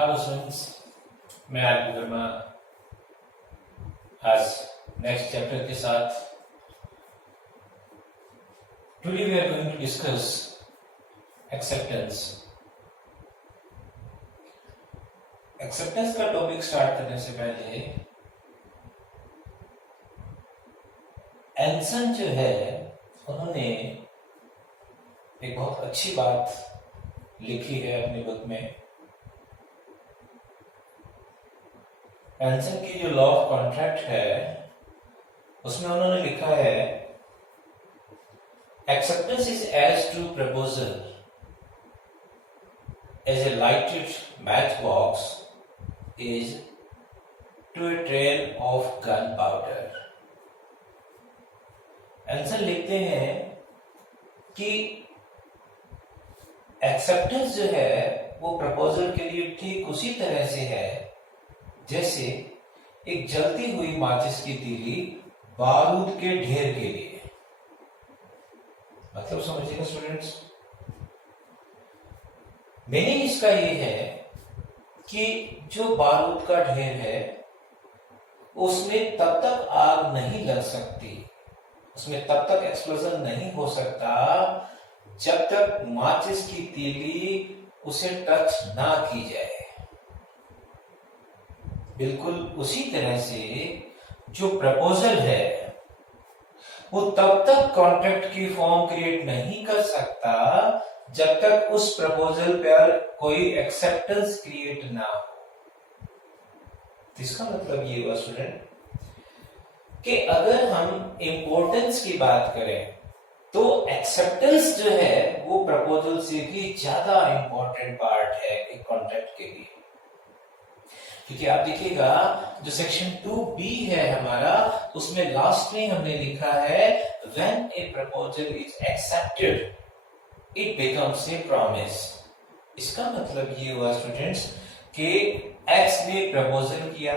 Hello students, मैं RP Verma आज next chapter के साथ today we are going to discuss acceptance. Acceptance का टॉपिक स्टार्ट करने से पहले एल्सन जो है उन्होंने एक बहुत अच्छी बात लिखी है अपनी बुक में। एल्सन की जो लॉ ऑफ कॉन्ट्रैक्ट है उसमें उन्होंने लिखा है acceptance is as to proposal as a lighted matchbox is to a trail of gunpowder. Anson लिखते हैं कि एक्सेप्टेंस जो है वो प्रपोजल के लिए ठीक उसी तरह से है जैसे एक जलती हुई माचिस की तीली बारूद के ढेर के लिए। मतलब समझिएगा स्टूडेंट्स, मीनिंग इसका ये है कि जो बारूद का ढेर है उसमें तब तक आग नहीं लग सकती, उसमें तब तक एक्सप्लोजन नहीं हो सकता जब तक माचिस की तीली उसे टच ना की जाए। बिल्कुल उसी तरह से जो प्रपोजल है वो तब तक कॉन्ट्रैक्ट की फॉर्म क्रिएट नहीं कर सकता जब तक उस प्रपोजल पर कोई एक्सेप्टेंस क्रिएट ना हो। इसका मतलब ये हुआ स्टूडेंट कि अगर हम इंपॉर्टेंस की बात करें तो एक्सेप्टेंस जो है वो प्रपोजल से भी ज्यादा इंपॉर्टेंट पार्ट है एक कॉन्ट्रैक्ट के लिए। क्योंकि आप देखिएगा जो सेक्शन 2B है हमारा, उसमें लास्ट में हमने लिखा है when A proposal is accepted it becomes a promise. इसका मतलब ये हुआ स्टूडेंट्स कि X ने प्रपोजल किया,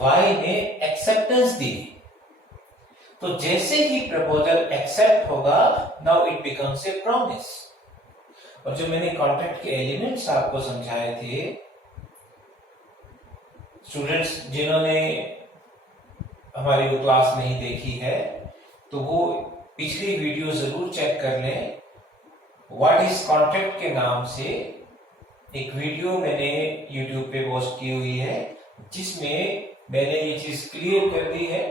Y ने एक्सेप्टेंस दी, तो जैसे ही प्रपोजल एक्सेप्ट होगा now it becomes a promise. और जो मैंने कॉन्ट्रैक्ट के एलिमेंट्स आपको समझाए थे, स्टूडेंट्स जिन्होंने हमारी वो क्लास नहीं देखी है तो वो पिछली वीडियो जरूर चेक कर लें। व्हाट इज कॉन्ट्रैक्ट के नाम से एक वीडियो मैंने YouTube पे पोस्ट की हुई है जिसमें मैंने ये चीज क्लियर कर दी है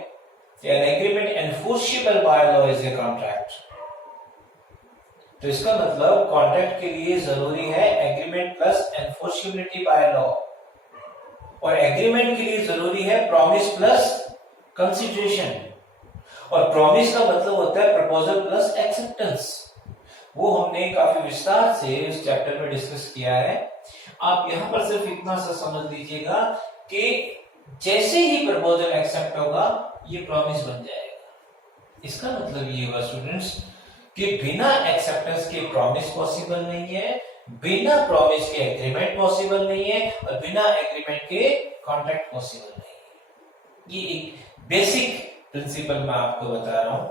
कि an agreement enforceable by law is a contract. तो इसका मतलब कॉन्ट्रैक्ट के लिए जरूरी है agreement plus enforceability by law, और एग्रीमेंट के लिए जरूरी है प्रॉमिस प्लस कंसिडरेशन। और प्रॉमिस का मतलब होता है प्रपोजल प्लस एक्सेप्टेंस। वो हमने काफी विस्तार से इस चैप्टर में डिस्कस किया है। आप यहां पर सिर्फ इतना सा समझ लीजिएगा कि जैसे ही प्रपोजल एक्सेप्ट होगा ये प्रॉमिस बन जाएगा। इसका मतलब ये हुआ स्टूडेंट्स कि बिना एक्सेप्टेंस के प्रॉमिस पॉसिबल नहीं है, बिना प्रॉमिस के एग्रीमेंट पॉसिबल नहीं है, और बिना एग्रीमेंट के कॉन्ट्रैक्ट पॉसिबल नहीं है। ये एक बेसिक प्रिंसिपल मैं आपको बता रहा हूं।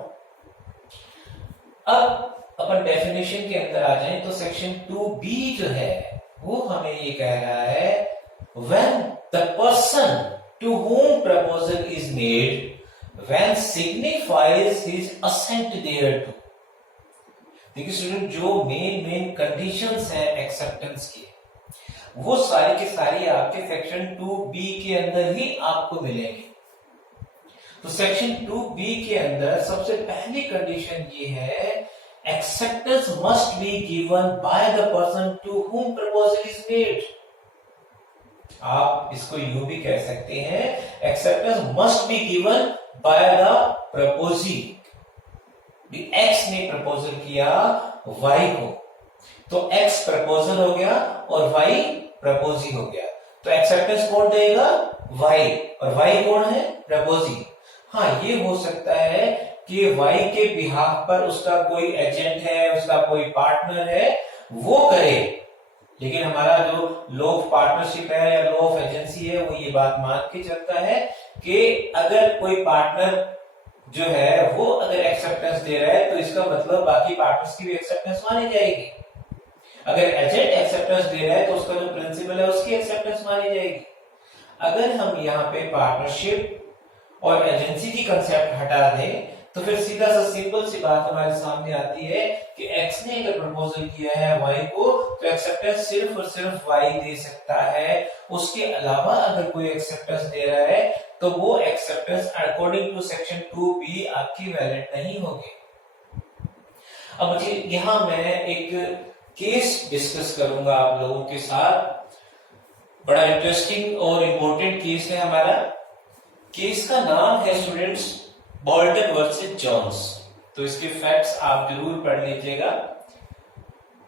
अब अपन डेफिनेशन के अंदर आ जाएं तो सेक्शन 2B जो है वो हमें ये कह रहा है when the person to whom proposal is made when signifies his assent thereto। देखिए स्टूडेंट, जो मेन कंडीशंस हैं एक्सेप्टेंस की वो सारी की सारी आपके सेक्शन 2B के अंदर ही आपको मिलेंगी। तो सेक्शन 2B के अंदर सबसे पहली कंडीशन ये है acceptance must be given by the person to whom proposal is made। आप इसको यूं भी कह सकते हैं acceptance must be given by the proposee. X ने प्रपोजल किया Y को, तो X प्रपोजल हो गया और Y प्रपोजी हो गया, तो एक्सेप्टेंस कौन देगा? Y, और Y कौन है? प्रपोजी। हाँ, ये हो सकता है कि Y के बिहाफ पर उसका कोई एजेंट है, उसका कोई पार्टनर है, वो करे, लेकिन हमारा जो लॉ ऑफ पार्टनरशिप है या लॉ ऑफ एजेंसी है वो ये बात मान के चलता है कि अगर कोई पार्टनर जो है वो अगर एक्सेप्टेंस दे रहा है तो इसका मतलब बाकी पार्टनर्स की भी एक्सेप्टेंस मानी जाएगी। अगर एजेंट एक्सेप्टेंस दे रहा है तो उसका जो प्रिंसिपल है उसकी एक्सेप्टेंस मानी जाएगी। अगर हम यहाँ पे पार्टनरशिप और एजेंसी की कंसेप्ट हटा दें तो फिर सीधा सा सिंपल सी बात हमारे सामने आती है कि एक्स ने अगर प्रपोजल किया है वाई को तो एक्सेप्टेंस सिर्फ और सिर्फ वाई दे सकता है। उसके अलावा अगर कोई एक्सेप्टेंस दे रहा है तो वो acceptance according to section 2B आपकी वैलिड नहीं होगी। अब मुझे यहाँ मैं एक केस डिस्कस करूंगा आप लोगों के साथ। बड़ा इंटरेस्टिंग और इम्पोर्टेंट केस है हमारा। केस का नाम है स्टूडेंट्स बॉल्टन वर्सेस जोन्स। तो इसके फैक्ट्स आप जरूर पढ़ लीजिएगा।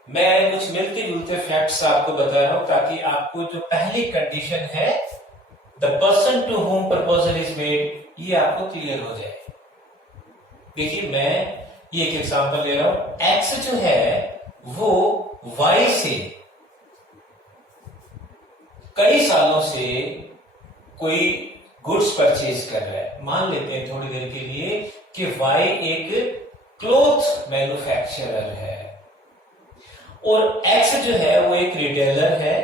मैं कुछ मिलते जुलते फैक्ट्स आपको बता रहा हूं ताकि आपको जो पहली कंडीशन है the person to whom proposal is made ये आपको क्लियर हो जाए। देखिए मैं ये एक एग्जांपल ले रहा हूं। एक्स जो है वो वाई से कई सालों से कोई गुड्स परचेज कर रहा है। मान लेते हैं थोड़ी देर के लिए कि वाई एक क्लोथ मैन्युफैक्चरर है और एक्स जो है वो एक रिटेलर है,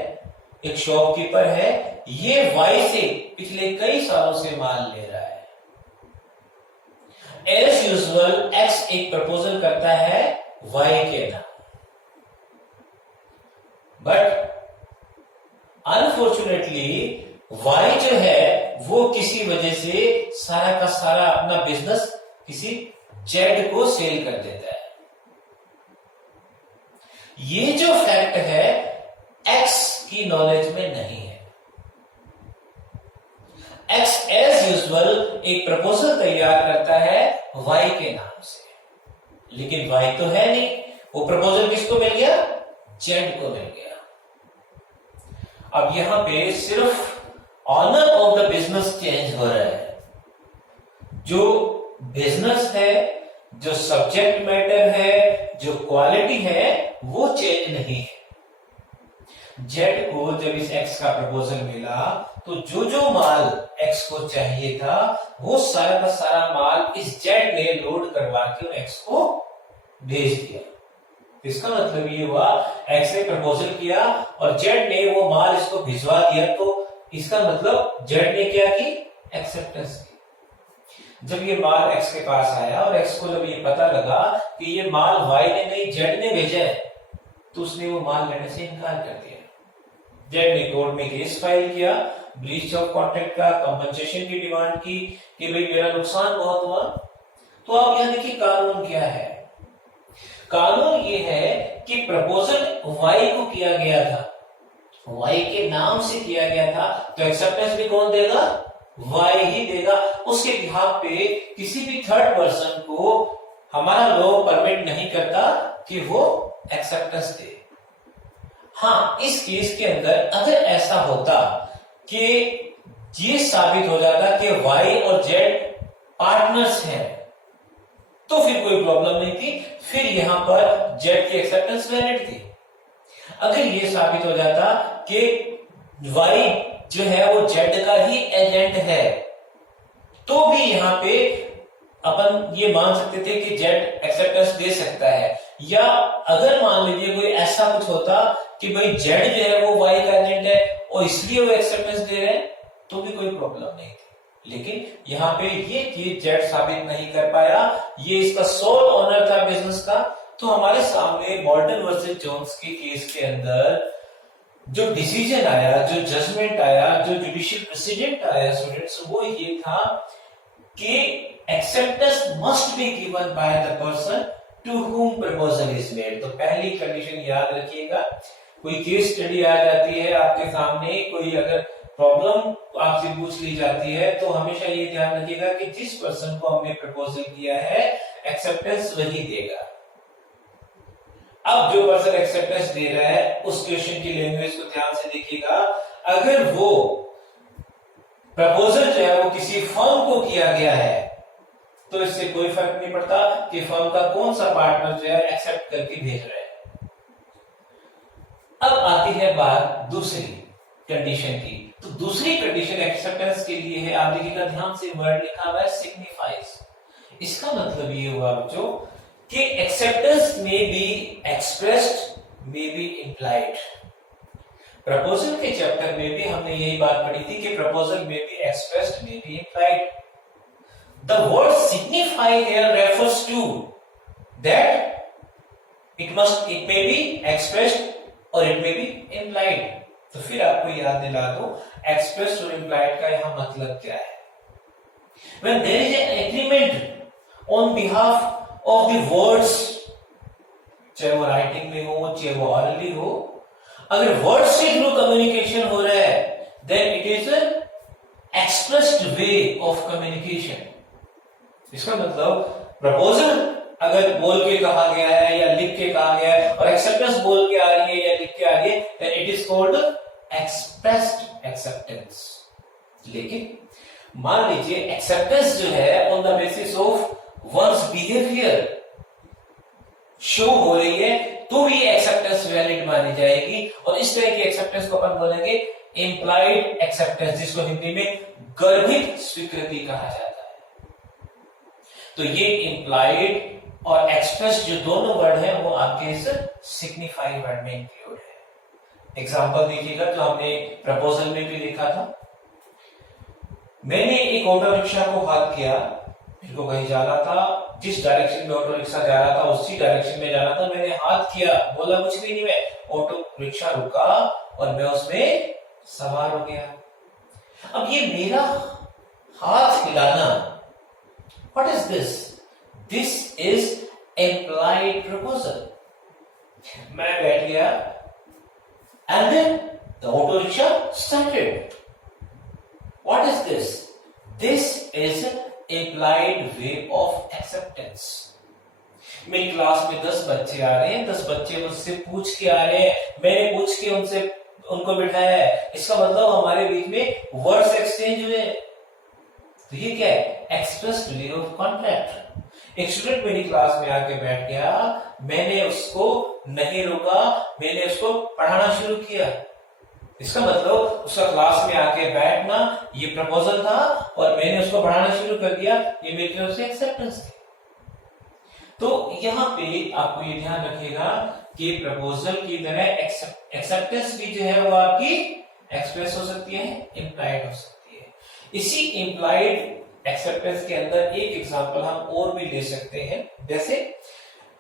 एक शॉपकीपर है। ये वाई से पिछले कई सालों से माल ले रहा है। एज यूजुअल एक्स एक प्रपोजल करता है वाई के नाम, बट अनफॉर्चुनेटली वाई जो है वो किसी वजह से सारा का सारा अपना बिजनेस किसी जेड को सेल कर देता है। ये जो फैक्ट है एक्स की नॉलेज में नहीं है। एक्स एज यूजुअल एक प्रपोजल तैयार करता है वाई के नाम से, लेकिन वाई तो है नहीं। वो प्रपोजल किसको मिल गया? जेड को मिल गया। अब यहां पे सिर्फ owner of the business change हो रहा है। जो बिजनेस है, जो सब्जेक्ट मैटर है, जो क्वालिटी है वो चेंज नहीं है। जेड को जब इस एक्स का प्रपोजल मिला तो जो जो माल एक्स को चाहिए था वो सारा का सारा माल इस जेड ने लोड करवा के एक्स को भेज दिया। इसका मतलब ये हुआ एक्स ने प्रपोजल किया और जेड ने वो माल इसको भिजवा दिया, तो इसका मतलब जेड ने क्या की? एक्सेप्टेंस की। जब ये माल एक्स के पास आया और एक्स को जब ये पता लगा कि ये माल वाई ने नहीं जेड ने भेजा है तो उसने वो माल लेने से इनकार कर दिया। जेड ने कोर्ट में केस फाइल किया, ब्रीच ऑफ कॉन्ट्रैक्ट का, कंपनसेशन की डिमांड की कि भाई मेरा नुकसान बहुत हुआ। तो आप यहां देखिए कानून क्या है। कानून ये है कि प्रपोजल वाई को किया गया था, वाई के नाम से किया गया था, तो एक्सेप्टेंस भी कौन देगा? वाई ही देगा। उसके बिहाफ पे किसी भी थर्ड पर्सन को हमारा लॉ परमिट नहीं करता कि वो एक्सेप्टेंस दे। हाँ, इस केस के अंदर अगर ऐसा होता कि ये साबित हो जाता कि वाई और जेड पार्टनर्स हैं तो फिर कोई प्रॉब्लम नहीं थी, फिर यहां पर जेड की एक्सेप्टेंस वैलिड थी। अगर ये साबित हो जाता कि वाई जो है वो जेड का ही एजेंट है तो भी यहां पे अपन ये मान सकते थे कि जेड एक्सेप्टेंस दे सकता है। या अगर मान लीजिए कोई ऐसा कुछ होता कि भाई जेड जो है वो वाई का एजेंट है और इसलिए वो एक्सेप्टेंस दे रहे हैं तो भी कोई प्रॉब्लम नहीं थी। लेकिन यहाँ पे ये चीज जेड साबित नहीं कर पाया, ये इसका सोल ओनर था बिजनेस का। तो हमारे सामने बॉल्टन वर्सेस जोन्स के केस के अंदर जो डिसीजन आया, जो जजमेंट आया, जो जुडिशियल प्रेसिडेंट आया स्टूडेंट्स, वो ये था कि acceptance must be given by the person to whom proposal is made. तो पहली कंडीशन याद रखिएगा। कोई केस स्टडी आ जाती है आपके सामने, कोई अगर प्रॉब्लम आपसे पूछ ली जाती है तो हमेशा ये ध्यान रखिएगा कि जिस पर्सन को हमने प्रपोजल किया है एक्सेप्टेंस वही देगा। अब जो पर्सन एक्सेप्टेंस दे रहा है उस क्वेश्चन की लैंग्वेज को ध्यान से देखिएगा। अगर वो प्रपोजल जो है वो किसी फर्म को किया गया है तो इससे कोई फर्क नहीं पड़ता कि फर्म का कौन सा पार्टनर जो है एक्सेप्ट करके भेज रहा है। अब आती है बात दूसरी कंडीशन की। तो दूसरी कंडीशन एक्सेप्टेंस के लिए है, आप देखिएगा ध्यान से वर्ड लिखा हुआ है सिग्निफाइज। इसका मतलब ये हुआ बच्चों कि एक्सेप्टेंस में be expressed may be implied. Proposal के चैप्टर में भी हमने यही बात पढ़ी थी कि प्रपोजल में भी expressed, may be implied. The word signify here refers to that it may be expressed और it may be implied। तो फिर आपको याद दिला दो expressed और implied का यहां मतलब क्या है। When there is an agreement on behalf of the words, चाहे वो राइटिंग में हो चाहे वो ऑरली हो, अगर वर्ड्स के थ्रू कम्युनिकेशन हो रहा है then it is an expressed way of communication। इसका मतलब प्रपोजल अगर बोल के कहा गया है या लिख के कहा गया है और एक्सेप्टेंस बोल के आ रही है या लिख के आ रही है, then it is called expressed acceptance। लेकिन मान लीजिए एक्सेप्टेंस जो है on the basis of one's behaviour show हो रही है तो ये एक्सेप्टेंस वैलिड मानी जाएगी, और इस तरह की एक्सेप्टेंस को अपन बोलेंगे इम्प्लाइड एक्सेप्टेंस, जिसको हिंदी में गर्भित स्वीकृति कहा जाता है। तो ये इम्प्लाइड और एक्सप्रेस जो दोनों वर्ड हैं वो आपके इस सिग्निफाई वर्ड में इंक्लूड है। एग्जांपल देखिएगा जो हमने प्रपोजल में भी देखा था। मैंने एक ऑटो रिक्शा को हाथ किया, मेरे को कहीं जाना था, जिस डायरेक्शन में ऑटो रिक्शा जा रहा था उसी डायरेक्शन में जाना था, मैंने हाथ किया, बोला कुछ भी नहीं, मैं ऑटो रिक्शा रुका और मैं उसमें सवार हो गया। अब ये मेरा हाथ हिलाना, what is this? This is implied proposal। मैं बैठ गया and then the auto rickshaw started। What is this? This is implied way of acceptance। मेरी क्लास में 10 बच्चे आ रहे हैं, 10 बच्चे मुझसे पूछ के आ रहे हैं, मैंने पूछ के उनको बिठाया है, इसका मतलब हमारे बीच में वर्ड्स एक्सचेंज हुए। तो ये क्या है? Expressed way of contract. एक स्टूडेंट मेरी क्लास में आके बैठ गया, मैंने उसको नहीं रोका, मैंने उसको पढ़ाना शुरू किया, इसका मतलब उसका क्लास में आके बैठना ये प्रपोजल था और मैंने उसको पढ़ाना शुरू कर दिया, ये मेरी तरफ से एक्सेप्टेंस थी। तो यहाँ पे आपको ये ध्यान रखिएगा कि प्रपोजल की तरह एक्सेप्टेंस भी जो है वो आपकी एक्सप्रेस हो सकती है, इम्प्लाइड हो सकती है। इसी इम्प्लाइड एक्सेप्टेंस के अंदर एक एग्जांपल हम और भी ले सकते हैं। जैसे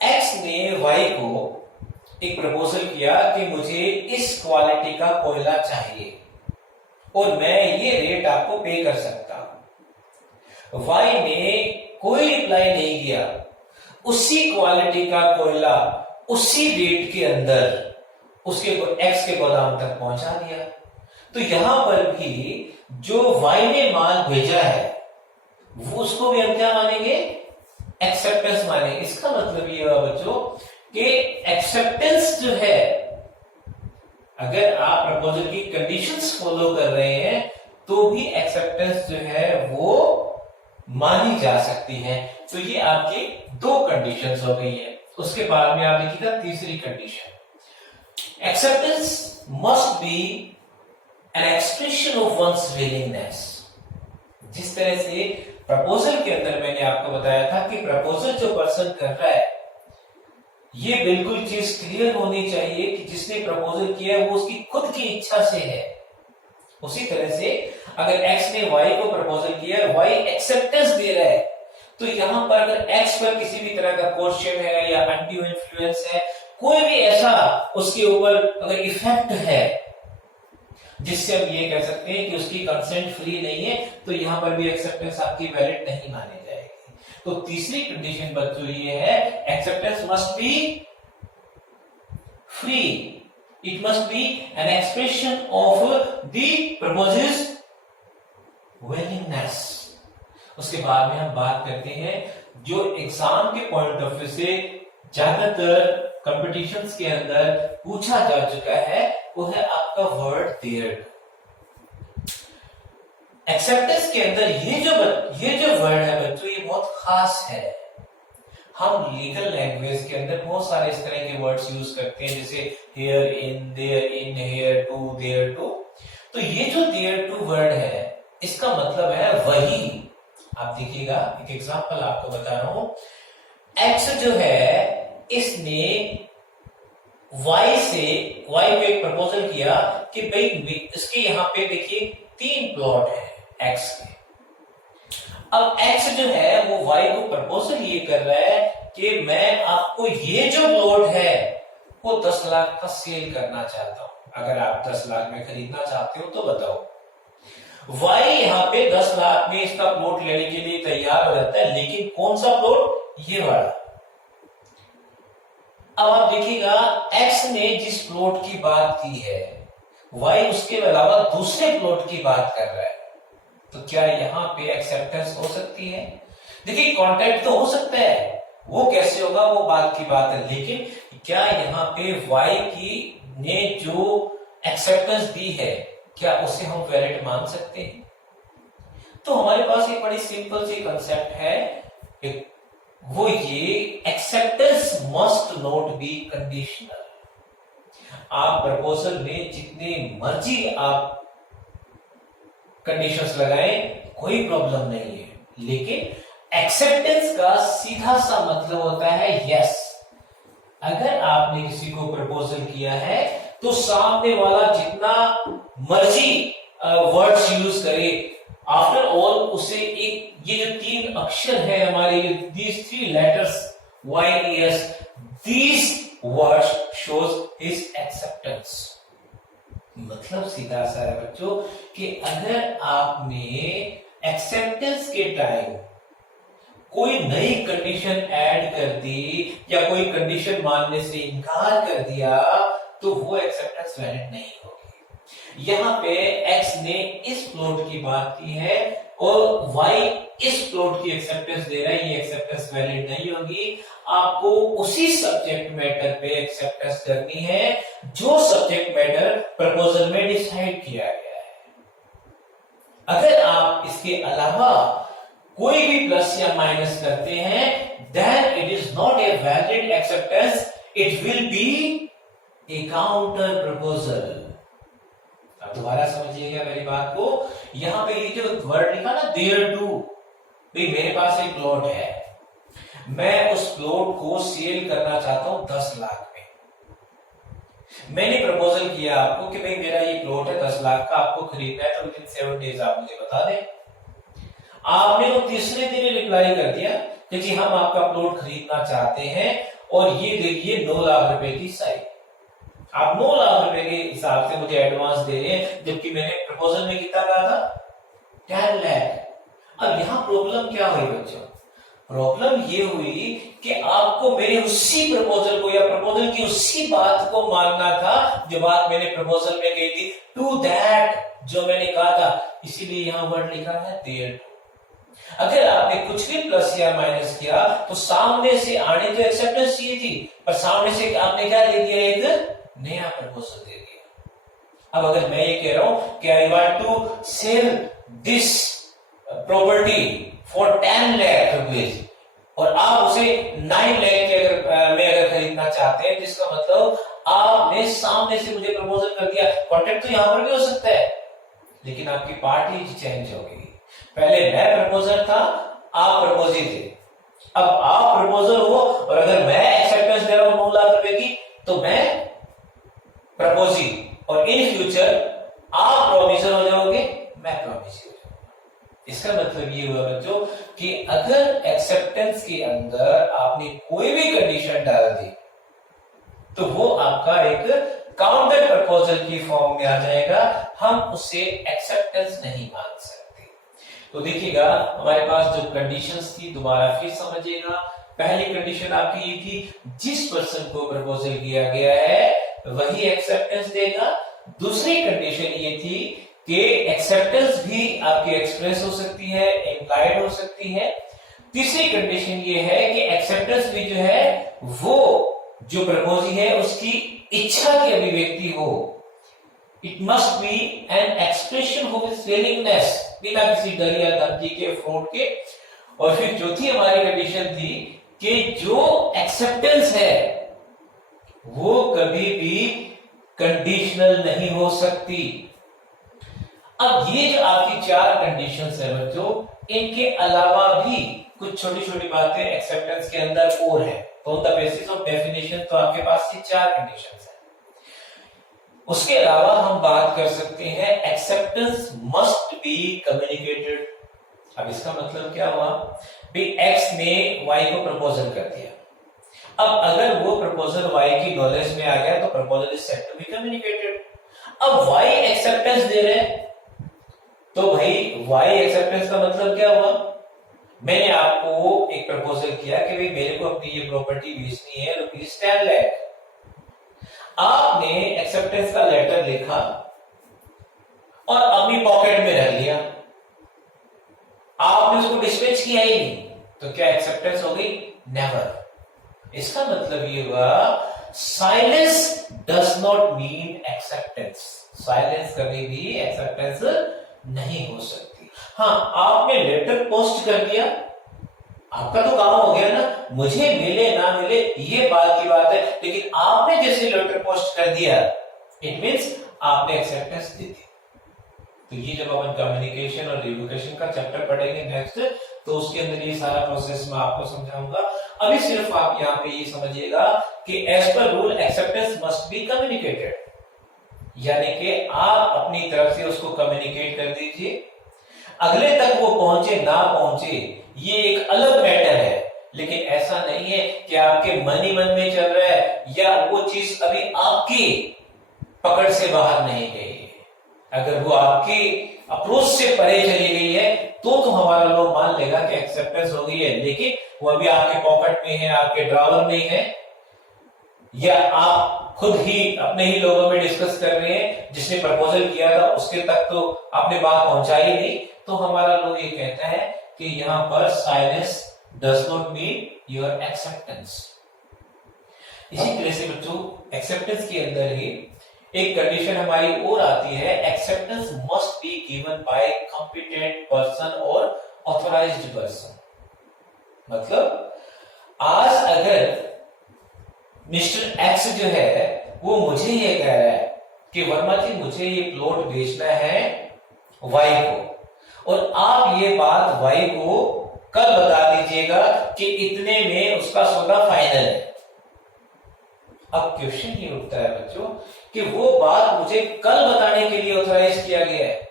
एक्स ने वाई को एक प्रपोजल किया कि मुझे इस क्वालिटी का कोयला चाहिए और मैं ये रेट आपको पे कर सकता हूं। वाई ने कोई रिप्लाई नहीं किया, उसी क्वालिटी का कोयला उसी रेट के अंदर उसके एक्स के गोदाम तक पहुंचा दिया। तो यहां पर भी जो वाई ने माल भेजा है वो उसको भी हम क्या मानेंगे? एक्सेप्टेंस मानेंगे। इसका मतलब ये हुआ बच्चों कि एक्सेप्टेंस जो है, अगर आप प्रपोजल की कंडीशंस फॉलो कर रहे हैं तो भी एक्सेप्टेंस जो है वो मानी जा सकती है। तो ये आपकी 2 कंडीशंस हो गई है। उसके बाद में आप लिखिएगा तीसरी condition, acceptance must be an expression of one's willingness. जिस तरह से प्रपोजल के अंदर मैंने आपको बताया था कि प्रपोजल जो पर्सन कर रहा है ये बिल्कुल चीज क्लियर होनी चाहिए कि जिसने प्रपोजल किया है वो उसकी खुद की इच्छा से है। उसी तरह से अगर एक्स ने वाई को प्रपोजल किया, वाई एक्सेप्टेंस दे रहा है, तो यहां पर अगर एक्स पर किसी भी तरह का क्वेश्चन है या अनड्यू इन्फ्लुएंस है, कोई भी ऐसा उसके ऊपर अगर इफेक्ट है जिससे हम ये कह सकते हैं कि उसकी कंसेंट फ्री नहीं है, तो यहां पर भी एक्सेप्टेंस आपकी वैलिड नहीं मानी जाएगी। तो तीसरी कंडीशन बच्चों ये है, acceptance must B free, it must be an expression of the proposed willingness. उसके बाद में हम बात करते हैं जो एग्जाम के पॉइंट ऑफ व्यू से ज्यादातर कॉम्पिटिशन्स के अंदर पूछा जा चुका है, वो है आपका वर्ड देयर। एक्सेप्टेंस के अंदर ये जो वर्ड है बच्चों, ये बहुत खास है। हम लीगल लैंग्वेज के अंदर बहुत सारे इस तरह के वर्ड्स यूज करते हैं, जैसे herein, therein, hereto, thereto. तो ये जो देयर टू वर्ड है, इसका मतलब है वही। आप देखिएगा, एक एग्जांपल आपको बता रहा हूं। एक्स जो है, इसने y को एक प्रपोजल किया कि भाई इसके यहां पे देखिए 3 प्लॉट है x के। अब x जो है वो y को प्रपोजल ये कर रहा है कि मैं आपको ये जो प्लॉट है वो 10 लाख का सेल करना चाहता हूं, अगर आप 10 लाख में खरीदना चाहते हो तो बताओ। y यहाँ पे 10 लाख में इसका प्लॉट लेने के लिए तैयार हो जाता है, लेकिन कौन सा प्लॉट? ये वाला। अब आप देखिएगा x ने जिस प्लॉट की बात की है y उसके अलावा दूसरे प्लॉट की बात कर रहा है, तो क्या यहाँ पे एक्सेप्टेंस हो सकती है? देखिए कॉन्ट्रैक्ट तो हो सकता है, वो कैसे होगा वो बात की बात है, लेकिन क्या यहाँ पे y की ने जो एक्सेप्टेंस दी है क्या उसे हम वैलिड मान सकते हैं? तो हमारे पास एक बड़ी सिंपल सी कंसेप्ट है, वो ये acceptance must not be conditional. आप प्रपोजल में जितने मर्जी आप कंडीशंस लगाएं कोई प्रॉब्लम नहीं है, लेकिन एक्सेप्टेंस का सीधा सा मतलब होता है यस। अगर आपने किसी को प्रपोजल किया है तो सामने वाला जितना मर्जी वर्ड्स यूज करे, आफ्टर ऑल उसे एक ये जो 3 अक्षर है हमारे, these 3 letters YES, these words shows his acceptance। मतलब सीधा सा है बच्चों कि अगर आपने एक्सेप्टेंस के टाइम कोई नई कंडीशन ऐड कर दी या कोई कंडीशन मानने से इनकार कर दिया तो वो एक्सेप्टेंस वैलिड नहीं होगी। यहाँ पे x ने इस प्लॉट की बात की है और y इस प्लॉट की एक्सेप्टेंस दे रहा है, ये एक्सेप्टेंस वैलिड नहीं होगी। आपको उसी सब्जेक्ट मैटर पे एक्सेप्टेंस करनी है जो सब्जेक्ट मैटर प्रपोजल में डिसाइड किया गया है। अगर आप इसके अलावा कोई भी प्लस या माइनस करते हैं then it is not a valid acceptance, it will be a counter proposal. अब दोबारा समझिएगा मेरी बात को, यहां पे ये जो वर्ड लिखा ना देयर टू, भाई मेरे पास एक प्लॉट है, मैं उस प्लॉट को सेल करना चाहता हूं 10 लाख में। मैंने प्रपोजल किया आपको कि भाई मेरा ये प्लॉट है 10 लाख का, आपको खरीदना है तो विद इन 7 डेज आप मुझे बता दें। आपने वो तीसरे दिन रिप्लाई कर दिया कि जी हम आपका प्लॉट खरीदना चाहते हैं और ये देखिए 9 लाख रुपए की साइट। आप 9 लाख रुपए के हिसाब से मुझे एडवांस दे रहे हैं, जबकि मैंने प्रपोजल में कितना कहा था? 10 लाख। अब यहां प्रॉब्लम क्या हुई बच्चों? प्रॉब्लम ये हुई कि आपको मेरे उसी प्रपोजल को या प्रपोजल की उसी बात को मानना था जो बात मैंने प्रपोजल में कही थी, टू दैट जो मैंने कहा था, इसीलिए यहां वर्ड लिखा है देयर टू। अगर आपने कुछ भी प्लस या माइनस किया तो सामने से आने तो एक्सेप्टेंस चाहिए थी, पर सामने से आपने क्या दे दिया? एक नया प्रपोजल दे दिया। अब अगर मैं ये कह रहा हूं कि I want to sell this property for 10 lakh rupees और आप उसे 9 लाख के अगर खरीदना चाहते हैं, जिसका मतलब आपने सामने से मुझे प्रपोजल कर दिया। कॉन्ट्रैक्ट तो यहां पर भी हो सकता है, लेकिन आपकी पार्टी चेंज हो गई। पहले मैं प्रपोजर था, आप प्रपोजी थे, अब आप प्रपोजर हो और अगर मैं एक्सेप्टेंस दे रहा हूं 9 लाख रुपए की तो मैं प्रपोजी, और इन फ्यूचर आप प्रोमिसर हो जाओगे, मैं प्रोमिसर हो जाऊंगा। इसका मतलब ये हुआ बच्चों कि अगर एक्सेप्टेंस के अंदर आपने कोई भी कंडीशन डाल दी तो वो आपका एक काउंटर प्रपोजल की फॉर्म में आ जाएगा, हम उसे एक्सेप्टेंस नहीं मान सकते। तो देखिएगा हमारे पास जो कंडीशंस थी, दोबारा फिर समझिएगा। पहली कंडीशन आपकी ये थी, जिस पर्सन को प्रपोजल किया गया है वही एक्सेप्टेंस देगा। दूसरी कंडीशन ये थी कि एक्सेप्टेंस भी आपकी एक्सप्रेस हो सकती है, इम्प्लाइड हो सकती है। तीसरी कंडीशन ये है कि एक्सेप्टेंस भी जो है वो जो प्रपोजी है उसकी इच्छा की अभिव्यक्ति हो। It must be an expression of his willingness, बिना किसी डर या धमकी के, फ्रॉड के। और फिर चौथी हमारी कंडीशन थी कि जो एक्सेप्टेंस है वो कभी भी कंडीशनल नहीं हो सकती। अब ये जो आपकी 4 कंडीशंस है बच्चों, इनके अलावा भी कुछ छोटी छोटी बातें एक्सेप्टेंस के अंदर और है। तो on the basis of definition तो आपके पास ये 4 कंडीशंस है। उसके अलावा हम बात कर सकते हैं एक्सेप्टेंस मस्ट बी कम्युनिकेटेड। अब इसका मतलब क्या हुआ, भाई एक्स ने वाई को प्रपोजल कर दिया। अब अगर वो प्रपोजल वाई की नॉलेज में आ गया तो proposal is said to be communicated. अब वाई एक्सेप्टेंस दे रहे हैं, तो भाई वाई एक्सेप्टेंस का मतलब क्या हुआ, मैंने आपको एक प्रपोजल किया कि भाई मेरे को अपनी ये प्रॉपर्टी बेचनी है ₹10 लाख। आपने एक्सेप्टेंस का लेटर लिखा और अपनी पॉकेट में रख लिया, आपने उसको डिस्पैच किया ही नहीं, तो क्या एक्सेप्टेंस हो गई? नेवर। इसका मतलब ये हुआ silence does not mean acceptance. Silence कभी भी एक्सेप्टेंस नहीं हो सकती। हाँ, आपने लेटर पोस्ट कर दिया, आपका तो काम हो गया ना, मुझे मिले ना मिले ये बात की बात है, लेकिन आपने जैसे लेटर पोस्ट कर दिया इट मींस आपने एक्सेप्टेंस दे दी। तो ये जब अपन कम्युनिकेशन और रिवोकेशन का चैप्टर पढ़ेंगे नेक्स्ट, तो उसके अंदर ये सारा प्रोसेस मैं आपको समझाऊंगा। अभी सिर्फ आप यहाँ पे ये समझिएगा कि as per rule acceptance must be communicated, यानी कि आप अपनी तरफ से उसको कम्युनिकेट कर दीजिए। अगले तक वो पहुंचे ना पहुंचे ये एक अलग मैटर है, लेकिन ऐसा नहीं है कि आपके मन ही मन में चल रहा है या वो चीज अभी आपकी पकड़ से बाहर नहीं गई है। अगर वो आपकी अप्रोच से परे चली गई है तो हमारा लोग मान लेगा कि एक्सेप्टेंस हो गई है, लेकिन वो अभी आपके पॉकेट में है, आपके ड्रॉवर में है, या आप खुद ही अपने ही लोगों में डिस्कस कर रहे हैं, जिसने प्रपोजल किया था उसके तक तो आपने बात पहुंचाई नहीं, तो हमारा लोग ये कहता है कि यहां पर silence does not mean your acceptance. इसी तरह से बच्चों एक्सेप्टेंस के अंदर ही एक कंडीशन हमारी और आती है, acceptance must be given bye competent person और ऑथराइज्ड पर्सन। मतलब आज अगर मिस्टर एक्स जो है वो मुझे ये कह रहा है कि वर्मा जी मुझे ये प्लॉट बेचना है वाई को, और आप ये बात वाई को कल बता दीजिएगा कि इतने में उसका सौदा फाइनल है। अब क्वेश्चन ये उठता है बच्चों कि वो बात मुझे कल बताने के लिए ऑथराइज किया गया है,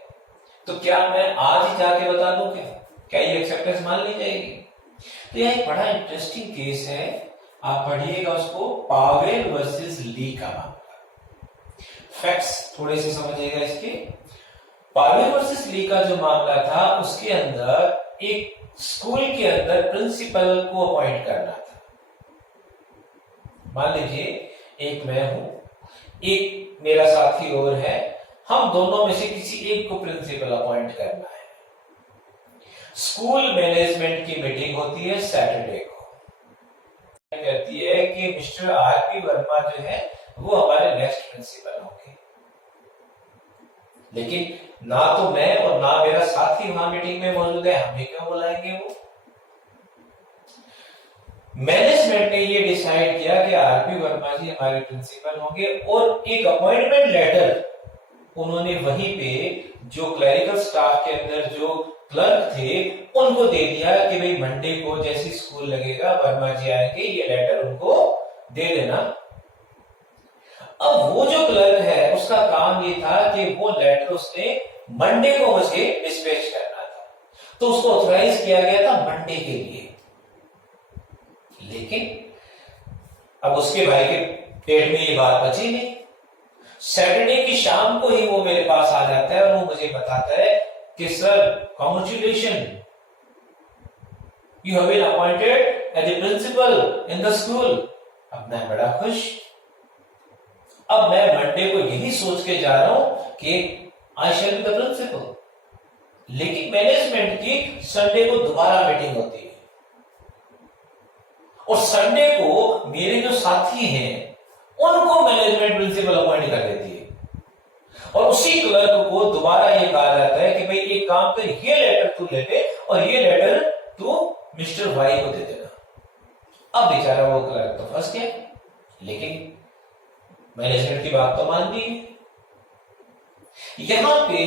तो क्या मैं आज ही जाके बता दूं? क्या ये एक्सेप्टेंस मान ली जाएगी? तो यह एक बड़ा इंटरेस्टिंग केस है, आप पढ़िएगा उसको, पावेल वर्सेस ली का मामला। फैक्ट्स थोड़े से समझिएगा इसके। पावेल वर्सेस ली का जो मामला था उसके अंदर एक स्कूल के अंदर प्रिंसिपल को अपॉइंट करना था। मान लीजिए एक मैं हूं, एक मेरा साथी और है, हम दोनों में से किसी एक को प्रिंसिपल अपॉइंट करना है। स्कूल मैनेजमेंट की मीटिंग होती है सैटरडे को, कहती है कि मिस्टर आरपी वर्मा जो है वो हमारे नेक्स्ट प्रिंसिपल होंगे, लेकिन ना तो मैं और ना मेरा साथी वहां मीटिंग में मौजूद है, हमें क्यों बुलाएंगे वो? मैनेजमेंट ने ये डिसाइड किया कि आरपी वर्मा जी हमारे प्रिंसिपल होंगे, और एक अपॉइंटमेंट लेटर उन्होंने वहीं पे जो क्लरिकल स्टाफ के अंदर जो क्लर्क थे उनको दे दिया कि भाई मंडे को जैसे स्कूल लगेगा वर्मा जी आएंगे, ये लेटर उनको दे देना। अब वो जो क्लर्क है उसका काम ये था कि वो लेटर उसने मंडे को मुझे डिस्पैच करना था, तो उसको ऑथराइज किया गया था मंडे के लिए। लेकिन अब उसके भाई के पेट में ये बात बची नहीं। सैटरडे की शाम को ही वो मेरे पास आ जाता है और वो मुझे बताता है कि sir congratulation, you have been appointed as a principal in the school. अब मैं बड़ा खुश। अब मैं मंडे को यही सोच के जा रहा हूं कि आई शैल बी द प्रिंसिपल, लेकिन मैनेजमेंट की संडे को दोबारा मीटिंग होती है, और संडे को मेरे जो साथी हैं उनको मैनेजमेंट प्रिंसिपल अपॉइंट कर देती है, और उसी क्लर्क को दोबारा ये कहा जाता है कि भाई एक काम कर, ये लेटर तू ले ले और ये लेटर तू मिस्टर वाई को दे देना। अब बेचारा वो क्लर्क तो फंस गया, लेकिन मैनेजमेंट की बात तो मान दी। यहां पे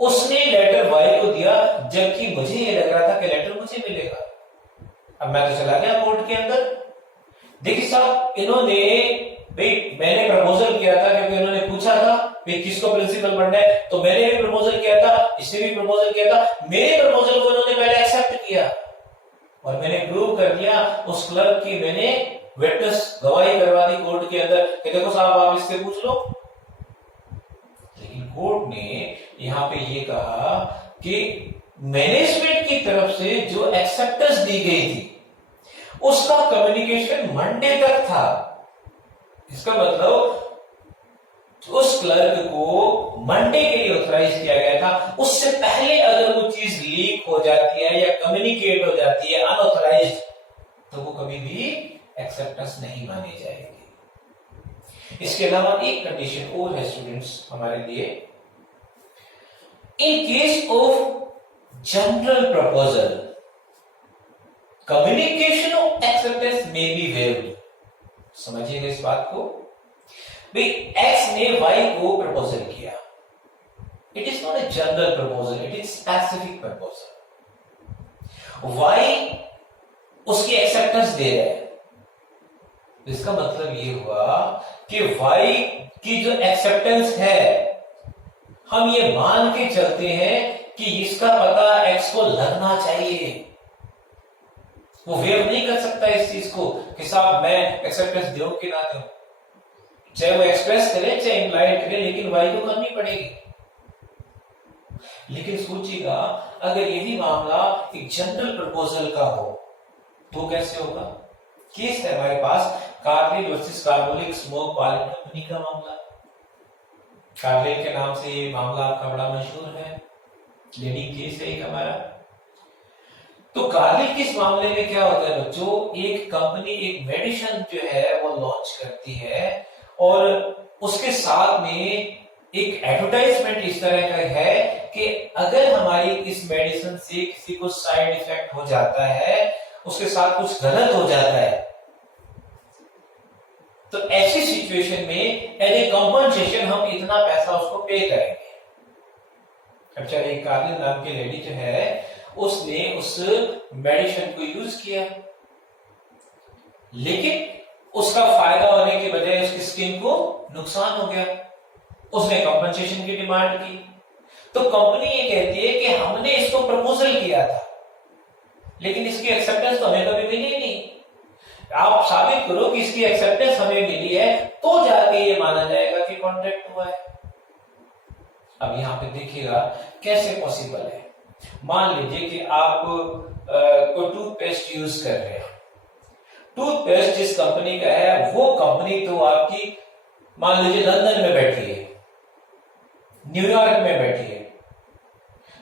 उसने लेटर वाई को दिया, जबकि मुझे ये लग रहा था कि लेटर मुझे मिलेगा, अब मैं तो चला गया कोर्ट के अंदर। देखिए साहब, इन्होंने भाई मैंने प्रपोजल किया था क्योंकि इन्होंने पूछा था भाई किसको प्रिंसिपल बनना है, तो मैंने भी प्रपोजल किया था, इसने भी प्रपोजल किया था। मेरे प्रपोजल को इन्होंने पहले एक्सेप्ट किया और मैंने प्रूव कर दिया। उस क्लर्क की मैंने विटनेस गवाही करवा दी कोर्ट के अंदर कि देखो साहब आप इससे पूछ लो। लेकिन कोर्ट ने यहां पे ये कहा कि मैनेजमेंट की तरफ से जो एक्सेप्टेंस दी गई थी उसका कम्युनिकेशन मंडे तक था। इसका मतलब उस क्लर्क को मंडे के लिए ऑथराइज किया गया था। उससे पहले अगर वो चीज लीक हो जाती है या कम्युनिकेट हो जाती है अनऑथराइज्ड, तो वो कभी भी एक्सेप्टेंस नहीं मानी जाएगी। इसके अलावा एक कंडीशन और है स्टूडेंट्स हमारे लिए, in case of general proposal communication of acceptance में बी वेव्ड। समझिएगा इस बात को। भाई एक्स ने वाई को प्रपोजल किया, it is not a general proposal, it is specific proposal. Y उसकी एक्सेप्टेंस दे रहा है, इसका मतलब ये हुआ कि वाई की जो एक्सेप्टेंस है, हम ये मान के चलते हैं कि इसका पता एक्स को लगना चाहिए। वो वेव नहीं कर सकता इस चीज को कि साहब मैं एक्सेप्टेंस दूं कि ना दूं, चाहे वो एक्सप्रेस करे चाहे इंप्लाइड करे, लेकिन वाई को करनी पड़ेगी। लेकिन सोचिएगा अगर यही मामला एक जनरल प्रपोजल का हो तो कैसे होगा। केस है हमारे पास Carlill versus Carbonic smoke pipe company का मामला। कार्लिल के नाम से ये मामला आपका बड़ा मशहूर है, लीडिंग केस है एक हमारा। तो कार्लिल किस मामले में क्या होता है बच्चों, एक कंपनी एक मेडिसिन जो है वो लॉन्च करती है और उसके साथ में एक एडवर्टाइजमेंट इस तरह का है कि अगर हमारी इस मेडिसिन से किसी को साइड इफेक्ट हो जाता है, उसके साथ कुछ गलत हो जाता है, तो ऐसी सिचुएशन में एज ए कंपनसेशन हम इतना पैसा उसको पे करेंगे। अब चलिए कार्लिल नाम की लेडी जो है उसने उस मेडिसिन को यूज किया, लेकिन उसका फायदा होने के बजाय उसकी स्किन को नुकसान हो गया। उसने कंपनसेशन की डिमांड की, तो कंपनी ये कहती है कि हमने इसको प्रपोजल किया था लेकिन इसकी एक्सेप्टेंस तो हमें कभी मिली नहीं। आप साबित करो कि इसकी एक्सेप्टेंस हमें मिली है तो जाके ये माना जाएगा कि कॉन्ट्रैक्ट हुआ है। अब यहां पे देखिएगा कैसे पॉसिबल है। मान लीजिए कि आप कोई टूथपेस्ट यूज कर रहे हैं, टूथपेस्ट जिस कंपनी का है वो कंपनी तो आपकी मान लीजिए लंदन में बैठी है, न्यूयॉर्क में बैठी है,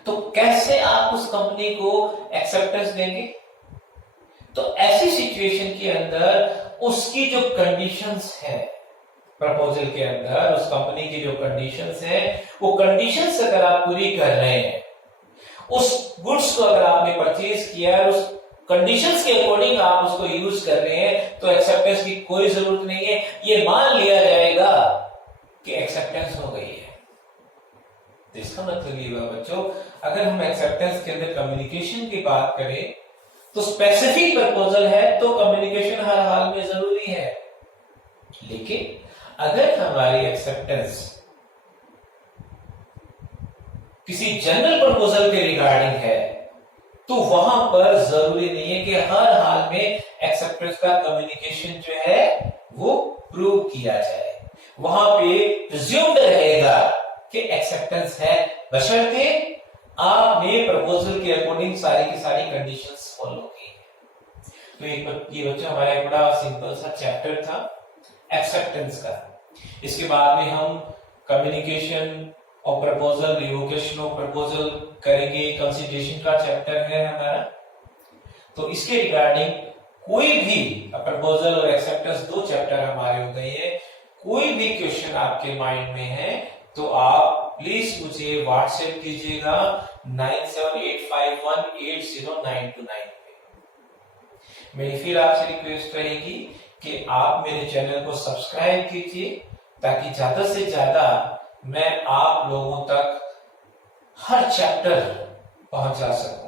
तो कैसे आप उस कंपनी को एक्सेप्टेंस देंगे। तो ऐसी सिचुएशन के अंदर उसकी जो कंडीशंस है प्रपोजल के अंदर, उस कंपनी की जो कंडीशंस है वो कंडीशंस अगर आप पूरी कर रहे हैं, उस गुड्स को अगर आपने परचेज किया है उस कंडीशंस के अकॉर्डिंग आप उसको यूज कर रहे हैं, तो एक्सेप्टेंस की कोई जरूरत नहीं है। ये मान लिया जाएगा कि एक्सेप्टेंस हो गई है। तो इसका मतलब ये हुआ बच्चों, अगर हम एक्सेप्टेंस के अंदर कम्युनिकेशन की बात करें तो स्पेसिफिक प्रपोजल है तो कम्युनिकेशन हर हाल में जरूरी है। लेकिन अगर हमारी एक्सेप्टेंस किसी जनरल प्रपोजल के रिगार्डिंग है तो वहां पर जरूरी नहीं है कि हर हाल में एक्सेप्टेंस का कम्युनिकेशन जो है वो प्रूव किया जाए। वहां पे प्रिज्यूम्ड रहेगा कि एक्सेप्टेंस है, बशर्ते आपने प्रपोजल के अकॉर्डिंग सारी की सारी कंडीशंस फॉलो की। तो ये बच्चा हमारा एक बड़ा सिंपल सा चैप्टर था एक्सेप्टेंस का। इसके बाद में हम कम्युनिकेशन और प्रपोजल, रिवोकेशन ऑफ प्रपोजल करेंगे। कंसिडरेशन का चैप्टर है हमारा, तो इसके रिगार्डिंग कोई भी प्रपोजल और एक्सेप्टेंस दो चैप्टर हमारे हो गए हैं। कोई भी क्वेश्चन आपके माइंड में है तो आप प्लीज मुझे व्हाट्सएप कीजिएगा 9785180929 पे। मेरी फिर आपसे रिक्वेस्ट रहेगी कि आप मेरे चैनल को सब्सक्राइब कीजिए ताकि ज्यादा से ज्यादा मैं आप लोगों तक हर चैप्टर पहुंचा सकूं।